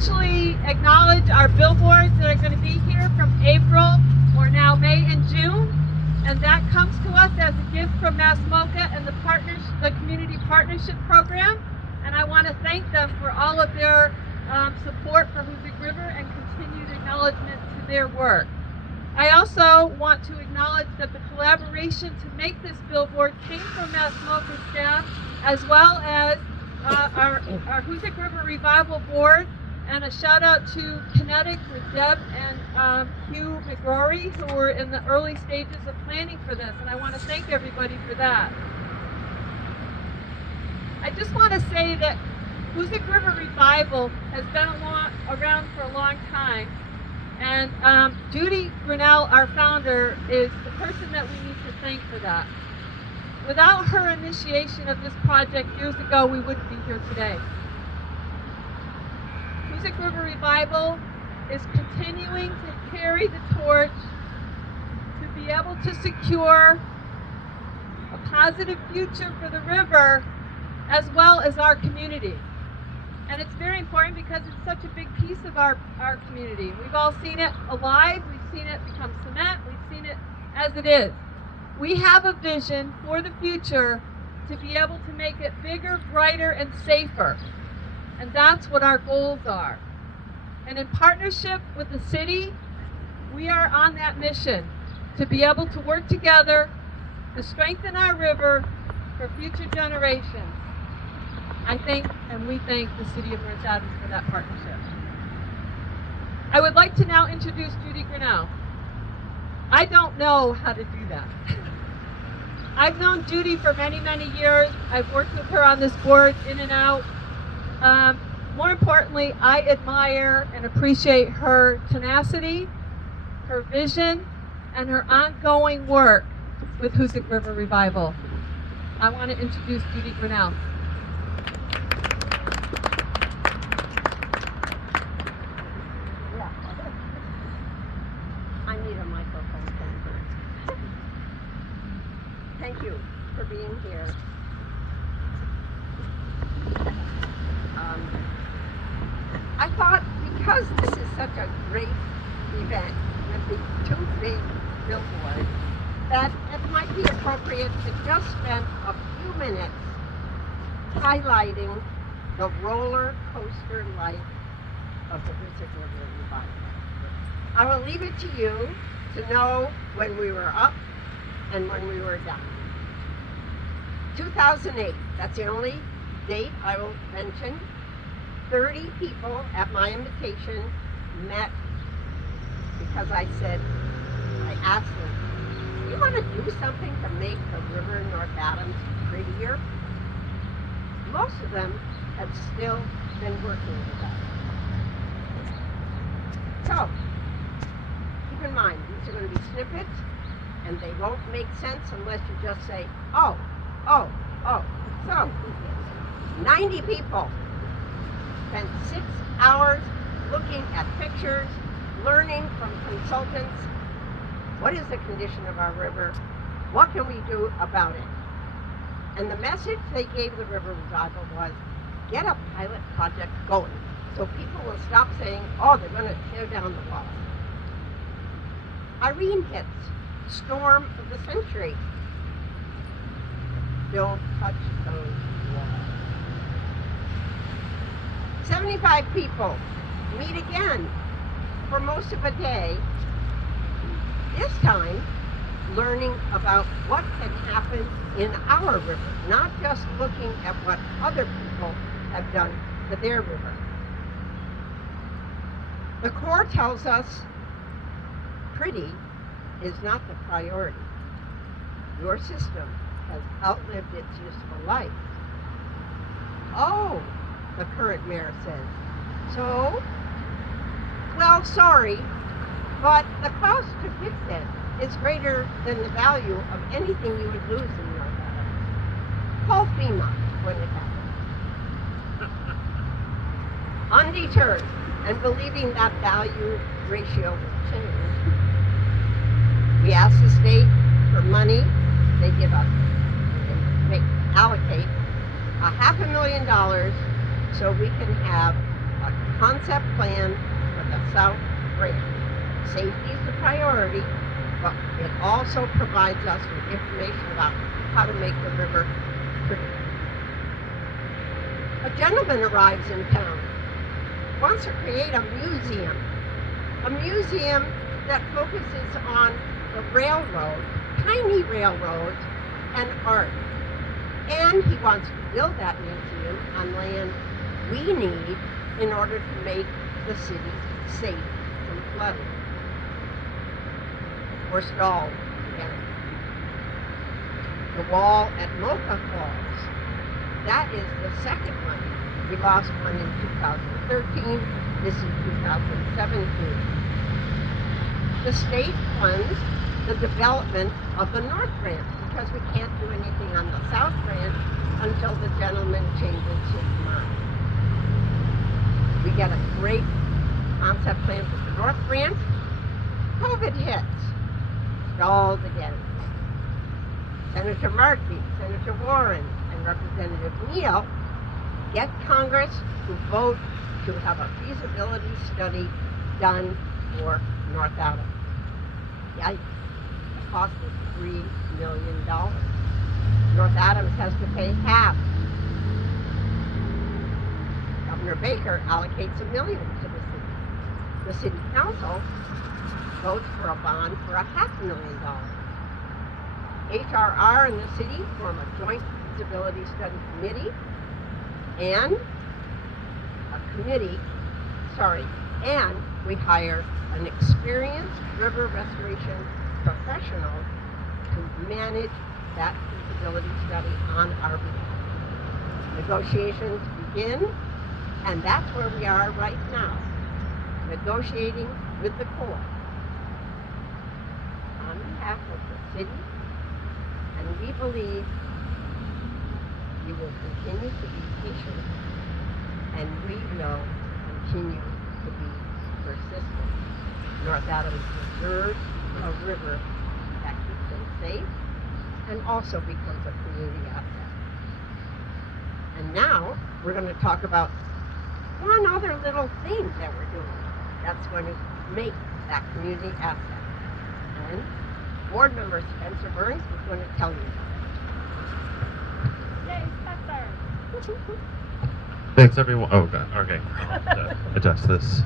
actually acknowledge our billboards that are going to be here from April or now May and June. And that comes to us as a gift from Mass MoCA and the Community Partnership Program. And I want to thank them for all of their support for Hoosic River and continued acknowledgement to their work. I also want to acknowledge that the collaboration to make this billboard came from Mass MoCA staff, as well as our Hoosic River Revival Board, and a shout out to Kinetic with Deb and Hugh McGrory, who were in the early stages of planning for this, and I want to thank everybody for that. I just want to say that Hoosic River Revival has been around for a long time, and Judy Grinnell, our founder, is the person that we need to thank for that. Without her initiation of this project years ago, we wouldn't be here today. Hoosic River Revival is continuing to carry the torch to be able to secure a positive future for the river as well as our community. And it's very important because it's such a big piece of our community. We've all seen it alive, we've seen it become cement, we've seen it as it is. We have a vision for the future to be able to make it bigger, brighter, and safer. And that's what our goals are. And in partnership with the city, we are on that mission to be able to work together to strengthen our river for future generations. I think, and we thank the City of North Adams for that partnership. I would like to now introduce Judy Grinnell. I don't know how to do that. I've known Judy for many, many years. I've worked with her on this board in and out. More importantly, I admire and appreciate her tenacity, her vision, and her ongoing work with Hoosic River Revival. I want to introduce Judy Grinnell. I need a microphone. Thank you for being here. I thought because this is such a great event with the two big billboards, that it might be appropriate to just spend a few minutes highlighting the roller coaster life of the Hoosic River Revival. I will leave it to you to know when we were up and when we were down. 2008, that's the only date I will mention. 30 people at my invitation met because I asked them, do you want to do something to make the river in North Adams prettier? Most of them had still been working with us. So, keep in mind, these are going to be snippets, and they won't make sense unless you just say, oh. So, 90 people spent 6 hours looking at pictures, learning from consultants. What is the condition of our river? What can we do about it? And the message they gave the River Revival was, get a pilot project going so people will stop saying, oh, they're going to tear down the walls. Irene hits, storm of the century. Don't touch those walls. 75 people meet again for most of a day, this time learning about what can happen in our river, not just looking at what other people have done to their river. The Corps tells us pretty is not the priority. Your system has outlived its useful life. Oh, the current mayor says. So, well, sorry, but the cost to fix it is greater than the value of anything you would lose in North Adams. Call FEMA when it happens. Undeterred and believing that value ratio will change, we ask the state for money. They give us, allocate $500,000 so we can have a concept plan for the South Branch. Safety is a priority, but it also provides us with information about how to make the river pretty. A gentleman arrives in town, wants to create a museum that focuses on the railroad, tiny railroads, and art. And he wants to build that museum on land we need in order to make the city safe from flooding. We're stalled again. The wall at Mocha Falls, that is the second one. We lost one in 2013, this is 2017. The state funds the development of the North Branch because we can't do anything on the South Branch until the gentleman changes his mind. We get a great concept plan for the North Branch. COVID hits. Stalled again. Senator Markey, Senator Warren, and Representative Neal get Congress to vote to have a feasibility study done for North Adams. Yikes. The cost is $3 million. North Adams has to pay half. Governor Baker allocates $1 million to the city. The city council votes for a bond for $500,000. HRR and the city form a joint feasibility study committee and we hire an experienced river restoration professional to manage that feasibility study on our behalf. Negotiations begin, and that's where we are right now, negotiating with the Corps on behalf of the city, and we believe you will continue to be patient, and we will continue to be persistent. North Adams deserves a river that keeps them safe and also becomes a community asset. And now we're going to talk about one other little thing that we're doing that's going to make that community asset. And board member Spencer Burns is going to tell you about it. Yay, Spencer! Thanks, everyone. Oh, God. Okay. I'll adjust this.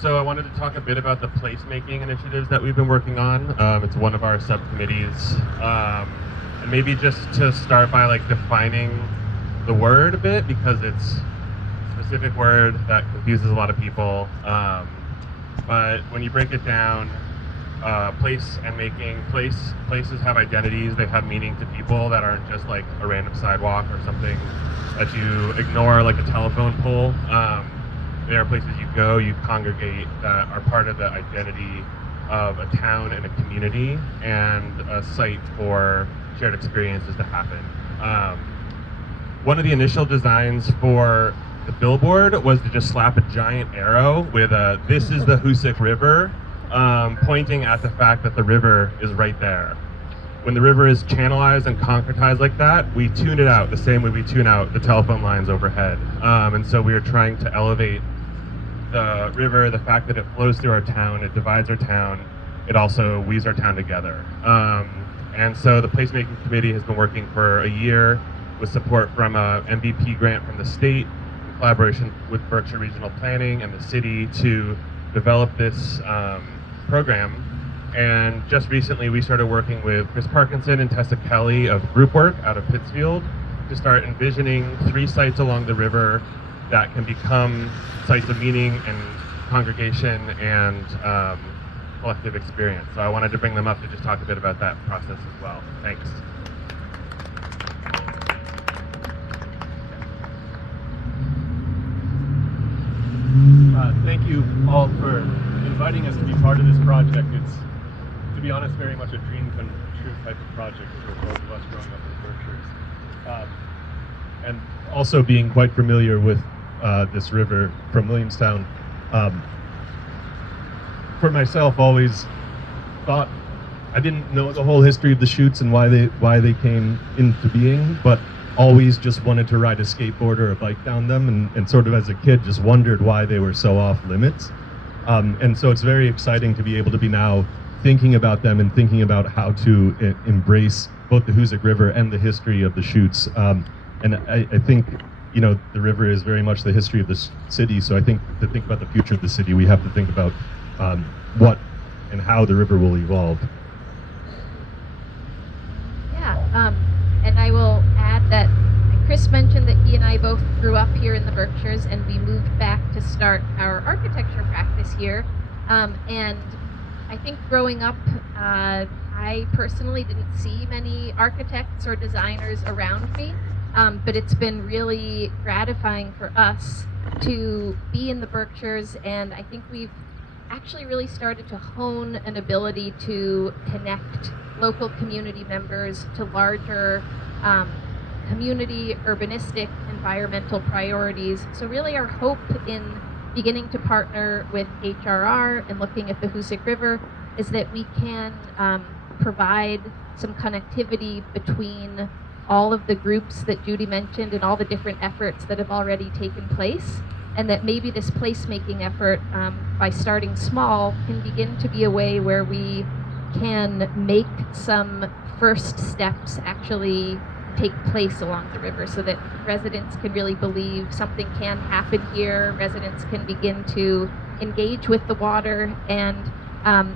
So I wanted to talk a bit about the placemaking initiatives that we've been working on. It's one of our subcommittees. And maybe just to start by defining the word a bit, because it's a specific word that confuses a lot of people. But when you break it down, place and making, places have identities, they have meaning to people that aren't just like a random sidewalk or something that you ignore, like a telephone pole. There are places you go, you congregate, that are part of the identity of a town and a community and a site for shared experiences to happen. One of the initial designs for the billboard was to just slap a giant arrow with a "This is the Hoosic River," pointing at the fact that the river is right there. When the river is channelized and concretized like that, we tune it out the same way we tune out the telephone lines overhead. And so we are trying to elevate the river, the fact that it flows through our town, it divides our town, it also weaves our town together. And so the placemaking committee has been working for a year with support from a MVP grant from the state, in collaboration with Berkshire Regional Planning and the city to develop this program. And just recently we started working with Chris Parkinson and Tessa Kelly of Group Work out of Pittsfield to start envisioning 3 sites along the river that can become sites of meaning and congregation and collective experience. So I wanted to bring them up to just talk a bit about that process as well. Thanks. Thank you all for inviting us to be part of this project. It's, to be honest, very much a dream come true type of project for both of us growing up in the Berkshires. And also being quite familiar with this river from Williamstown. For myself, always thought I didn't know the whole history of the chutes and why they came into being, but always just wanted to ride a skateboard or a bike down them, and sort of as a kid just wondered why they were so off limits. And so it's very exciting to be able to be now thinking about them and thinking about how to embrace both the Hoosic River and the history of the chutes. And I think, you know, the river is very much the history of the city, so I think to think about the future of the city, we have to think about what and how the river will evolve. Yeah, and I will add that Chris mentioned that he and I both grew up here in the Berkshires, and we moved back to start our architecture practice here. And I think growing up, I personally didn't see many architects or designers around me, but it's been really gratifying for us to be in the Berkshires, and I think we've actually really started to hone an ability to connect local community members to larger community, urbanistic, environmental priorities. So really our hope in beginning to partner with HRR and looking at the Hoosic River is that we can provide some connectivity between all of the groups that Judy mentioned and all the different efforts that have already taken place, and that maybe this placemaking effort, by starting small, can begin to be a way where we can make some first steps actually take place along the river, so that residents can really believe something can happen here, residents can begin to engage with the water, and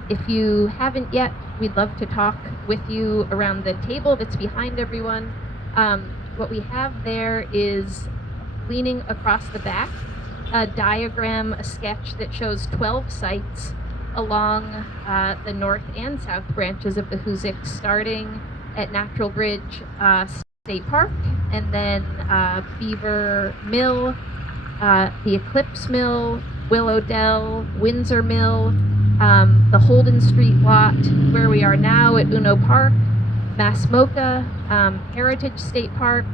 if you haven't yet, we'd love to talk with you around the table that's behind everyone. What we have there is, leaning across the back, a diagram, a sketch that shows 12 sites along the north and south branches of the Hoosic, starting at Natural Bridge State Park, and then Beaver Mill, the Eclipse Mill, Willow Dell, Windsor Mill, the Holden Street lot, where we are now at Uno Park, Masmoka, Heritage State Park,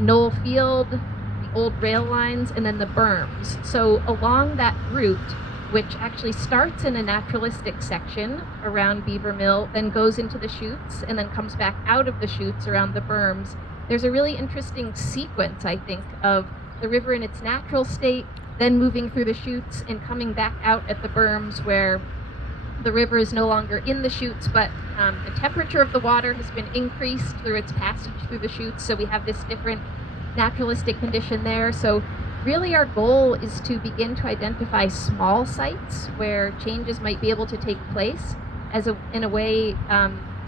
Knoll Field, the old rail lines, and then the berms. So along that route, which actually starts in a naturalistic section around Beaver Mill, then goes into the chutes, and then comes back out of the chutes around the berms, there's a really interesting sequence, I think, of the river in its natural state, then moving through the chutes and coming back out at the berms, where the river is no longer in the chutes, but the temperature of the water has been increased through its passage through the chutes, so we have this different naturalistic condition there. So really our goal is to begin to identify small sites where changes might be able to take place in a way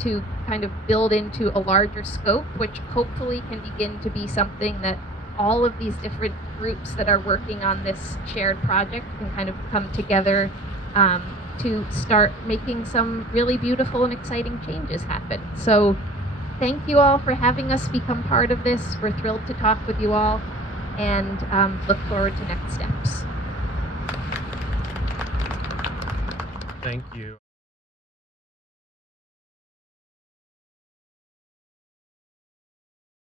to kind of build into a larger scope, which hopefully can begin to be something that all of these different groups that are working on this shared project can kind of come together to start making some really beautiful and exciting changes happen. So thank you all for having us become part of this. We're thrilled to talk with you all, and look forward to next steps. Thank you.